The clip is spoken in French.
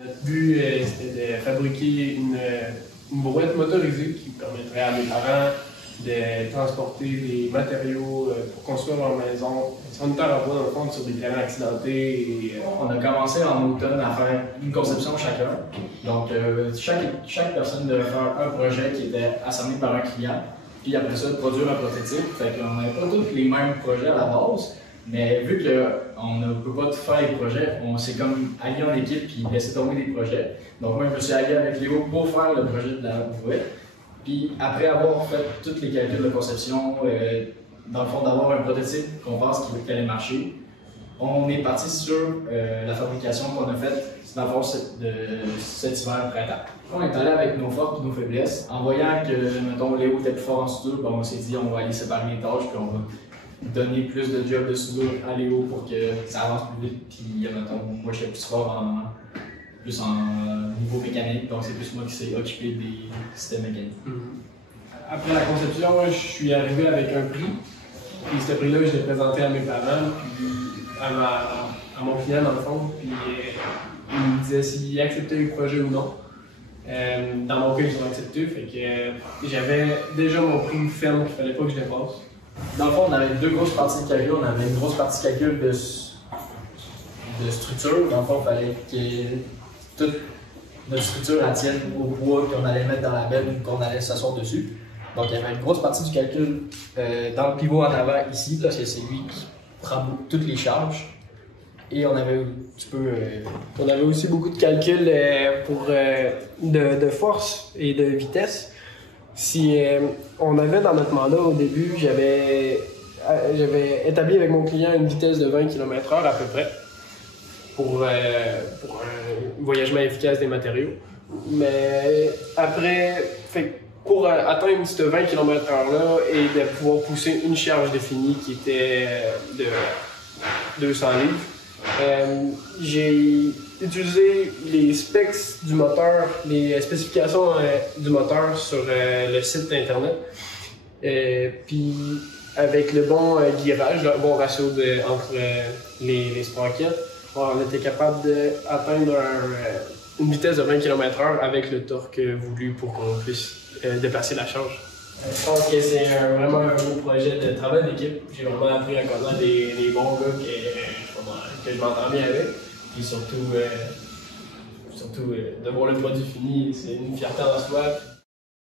Notre but, c'était de fabriquer une brouette motorisée qui permettrait à mes parents de transporter des matériaux pour construire leur maison. On est à bois, dans le fond, sur des terrains accidentés. On a commencé en automne à faire une conception chacun. Donc, chaque personne devait faire un projet qui était assemblé par un client. Puis après ça, de produire un prototype. Fait qu'on n'avait pas tous les mêmes projets à la base. Mais vu qu'on ne peut pas tout faire les projets, on s'est comme allié en équipe puis laissé tomber des projets. Donc moi, je me suis allié avec Léo pour faire le projet de la brouette. Puis après avoir fait tous les calculs de conception, dans le fond d'avoir un prototype qu'on pense qu'il allait marcher, on est parti sur la fabrication qu'on a faite dans le fond cet hiver printemps. On est allé avec nos forces et nos faiblesses. En voyant que mettons, Léo était plus fort en soudure, on s'est dit on va aller séparer les tâches puis on va donner plus de job de soudure à Léo pour que ça avance plus vite. Puis, mettons, moi, je suis plus fort plus en niveau mécanique, donc c'est plus moi qui s'est occupé des systèmes mécaniques. Après la conception, je suis arrivé avec un prix. Puis ce prix-là, je l'ai présenté à mes parents, puis à mon client, dans le fond. Puis il me disait s'il acceptait le projet ou non. Dans mon cas, ils ont accepté. Fait que j'avais déjà mon prix ferme qu'il fallait pas que je dépasse. Dans le fond, on avait deux grosses parties de calcul. On avait une grosse partie de calcul de structure. Dans le fond, il fallait que toute notre structure tienne au poids qu'on allait mettre dans la benne ou qu'on allait s'asseoir dessus. Donc, il y avait une grosse partie du calcul dans le pivot en avant ici, parce que c'est lui qui prend toutes les charges. Et on avait on avait aussi beaucoup de calculs de force et de vitesse. Si on avait dans notre mandat au début, j'avais établi avec mon client une vitesse de 20 km/h à peu près pour un voyagement efficace des matériaux. Mais après, pour atteindre ce 20 km/h là et de pouvoir pousser une charge définie qui était de 200 livres, j'ai utilisé les specs du moteur, les spécifications du moteur sur le site internet. Puis avec le bon guirage, le bon ratio entre les sprockets, on était capable d'atteindre une vitesse de 20 km/h avec le torque voulu pour qu'on puisse déplacer la charge. Je pense que c'est vraiment un beau projet de travail d'équipe. J'ai vraiment appris à connaître des bons gars que je m'entends bien avec. Puis surtout de voir le produit fini, c'est une fierté en soi.